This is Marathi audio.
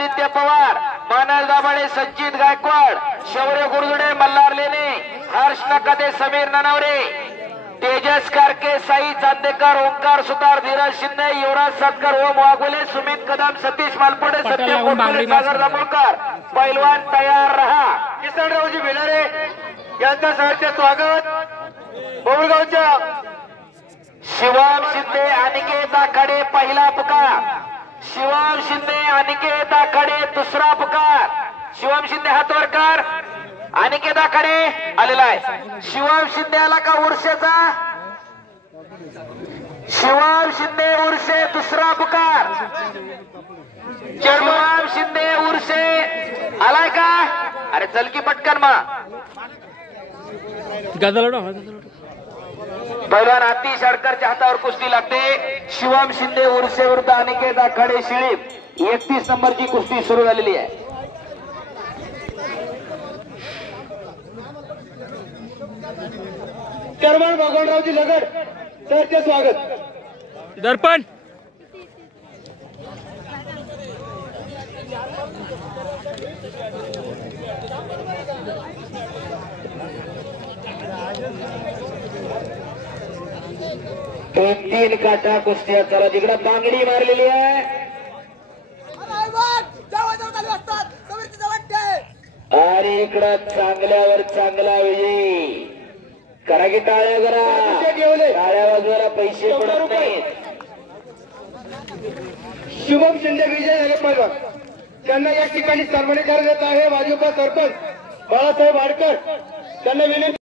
आदित्य पवार, मानस दाभाडे, संचित गायकवाड, शौर्य गुरजुडे, मल्हार लेणे, हर्ष नकाते, समीर ननावरे, तेजस कारके, साई चांदेकर, ओंकार सुतार, धीरज शिंदे, युवराज सतकर, ओम वाघोले, सुमित कदम, सतीश मालपुडे, सत्यम कोटले, सागर दाभोळकर, पैलवान तयार रहा. किसनरावजी भिलारे यांचं सहर्ष स्वागत. बोरगावच्या शिवम शिंदे, अनिकेत आखाडे पहिला पुकार. शिवम शिंदे, अनिकेत आखाडे दुसरा पुकार. शिवम शिंदे हात वर कर. अनिकेत आखाडे आलेला आहे. शिवम शिंदे आला का उर्षेचा? शिवम शिंदे उर्षे दुसरा पुकार. शिवम शिंदे उर्षे आलाय का? अरे चल की पटकन मा. पैलवान आतिश अडकरच्या हातावर कुस्ती लागते. शिवम शिंदे उर्षे विरुद्ध अनिकेत आखाडे शिळीप. 31 नंबरची कुस्ती सुरू झालेली आहे. करमान भगवानरावजी लगड सरचे स्वागत. दर्पण तीन काटा कुस्त्या. चला तिकडे बांगडी मारलेली आहे. आणि इकडं चांगल्यावर चांगला विजयी. करा की टाळ्या करा. टाळ्या वाजवायला पैसे पडत नाहीत. शुभम शिंदे विजय झाले पैलवान. त्यांना या ठिकाणी सन्मानित करण्यात आहे. भाजपा सरपंच बाळासाहेब आडकर त्यांना विनंती.